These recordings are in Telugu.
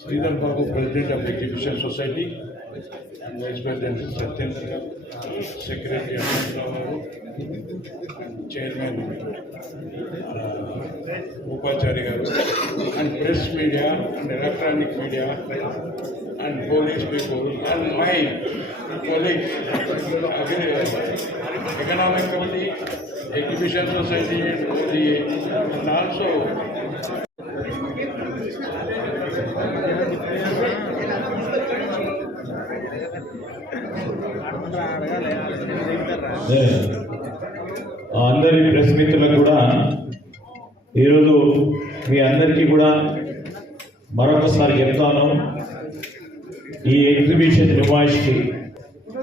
Sridhar Babu, President of Exhibition Society, and Vice President Satyendra Garu, Secretary Anandravu, and Chairman Upachari Garu, and press media and electronic media and police people and my colleagues, Economic Committee, Exhibition Society, and also అందరి ప్రెస్ మిత్రులకు కూడా ఈరోజు మీ అందరికీ కూడా మరొకసారి చెప్తాను, ఈ ఎగ్జిబిషన్ నుమాయిష్కి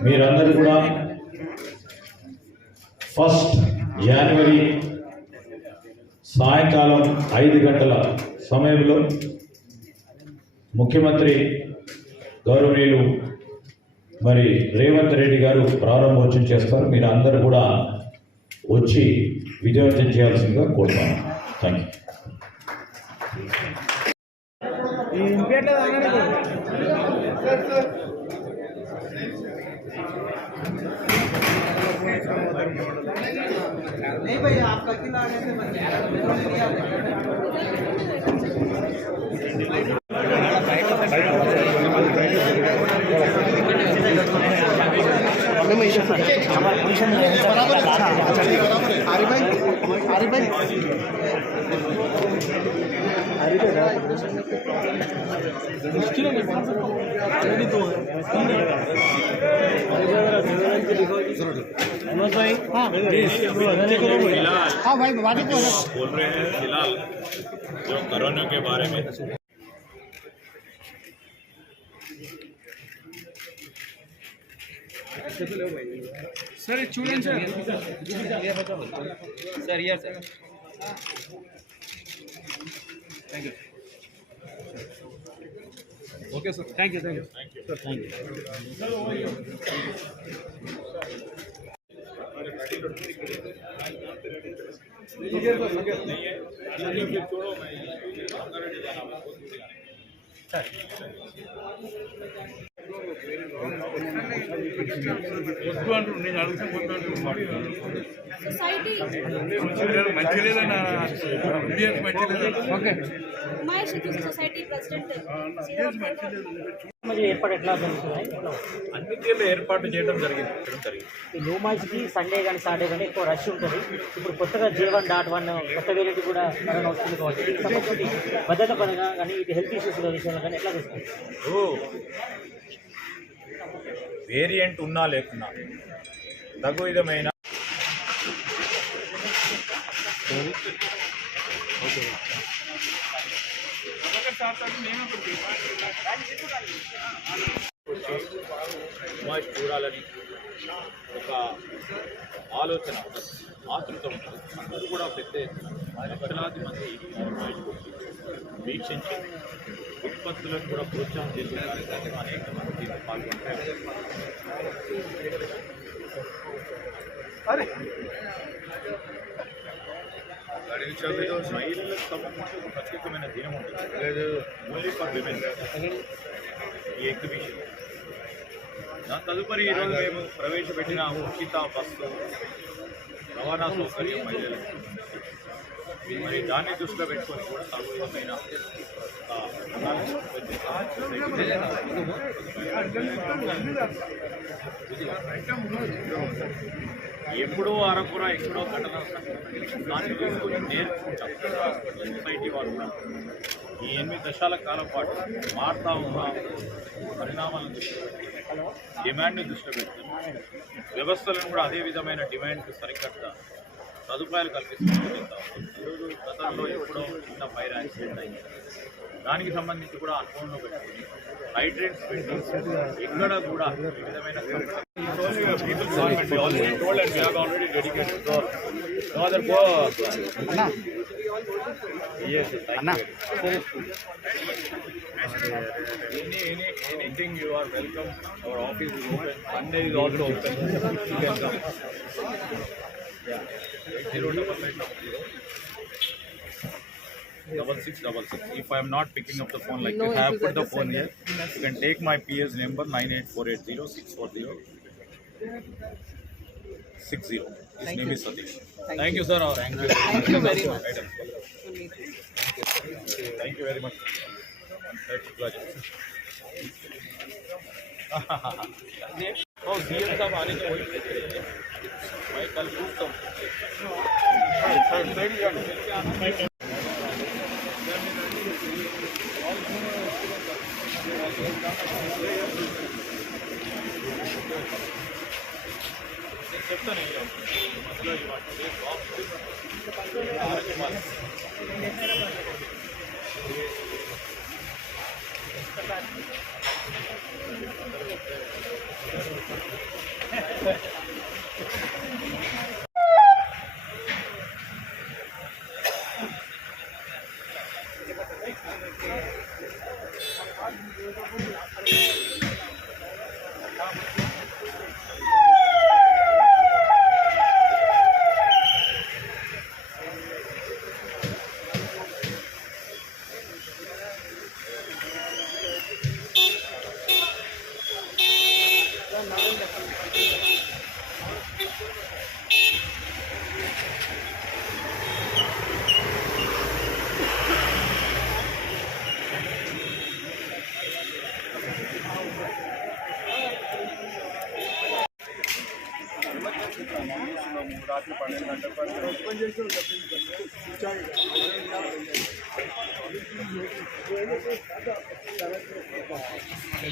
మీరందరూ కూడా 1 జనవరి సాయంకాలం 5 గంటల సమయంలో ముఖ్యమంత్రి గౌరవనీయులు మరి రేవంత్ రెడ్డి గారు ప్రారంభోత్సవం చేస్తారు. మీరు అందరూ కూడా వచ్చి విజయవంతం చేయాల్సిందిగా కోరుతాను. Thank you. नहीं भैया आपका किला आने से हाँ भाई बोल रहे हैं फिलहाल जो कोरोना के बारे में सर चूड़न सर सर यार sir thank you okay sir thank you sir thank you छोड़ो సొసైటీ ప్రెసిడెంట్ అన్ని తీర్లు ఏర్పాటు చేయడం జరిగింది. ఈ నోమాయిస్కి సండే కానీ సాటర్డే కానీ ఎక్కువ రష్ ఉంటుంది. ఇప్పుడు కొత్తగా J1.1 కొత్త వేరియెంట్ కూడా కరోనా వస్తుంది కాబట్టి భద్రత పరంగా కానీ ఇది హెల్త్ ఇష్యూస్ విషయంలో కానీ ఎట్లా తీసుకుంటారు? వేరియంట్ ఉన్నా లేకున్నా తగు విధమైన చూడాలని ఒక ఆలోచన ఆతృత ఉంటుంది. అందరూ కూడా పెద్ద లక్షలాది మంది వీక్షించి ఉత్పత్తులకు కూడా ప్రోత్సాహం చేసే కార్యక్రమంలో అనేక మంది పాల్గొంటారు. మహిళలకు సంబంధించి ఒక ప్రత్యేకమైన దినం ఉంటుంది, ఓన్లీ ఫర్ విమెన్ ఈ ఎగ్జిబిషన్. దాని తదుపరి ఈరోజు మేము ప్రవేశపెట్టిన ఉచిత బస్సు రవాణా సౌకర్యం మహిళలకు, మరి దాన్ని దృష్టిలో పెట్టుకొని కూడా తగు విధమైన ఎప్పుడో అరకుర ఎక్కడో ఘటన దాన్ని తీసుకొని నేర్చుకుంటాం. సొసైటీ వాళ్ళు కూడా ఈ 8 దశాల కాలం పాటు మారుతా ఉన్న పరిణామాలను డిమాండ్ని దృష్టిలో పెడుతుంది. వ్యవస్థలను కూడా అదే విధమైన డిమాండ్కి సరికట్ట సదుపాయాలు కల్పిస్తుంది. గతంలో ఎప్పుడో చిన్న ఫైర్ యాక్సిడెంట్ అయింది, దానికి సంబంధించి కూడా అనుభవంలో పెట్టుకుని హైడ్రెంట్స్ పెట్టి ఎక్కడ కూడా ఈ విధమైన anything you are welcome. Our office is open. Monday is also open. You can come. Yeah. 8088. 6666. If I am not picking up the phone, like you have put the phone here, you can take my PS number 98480 His name is Satish. Thank you, sir. Thank you very much. Thank you very much. It's a pleasure. Oh, CM साहब आने के वही मैं कल पूछता हूँ। చెప్తా నేను మసలా ఈ రాత్రి 12 గంటల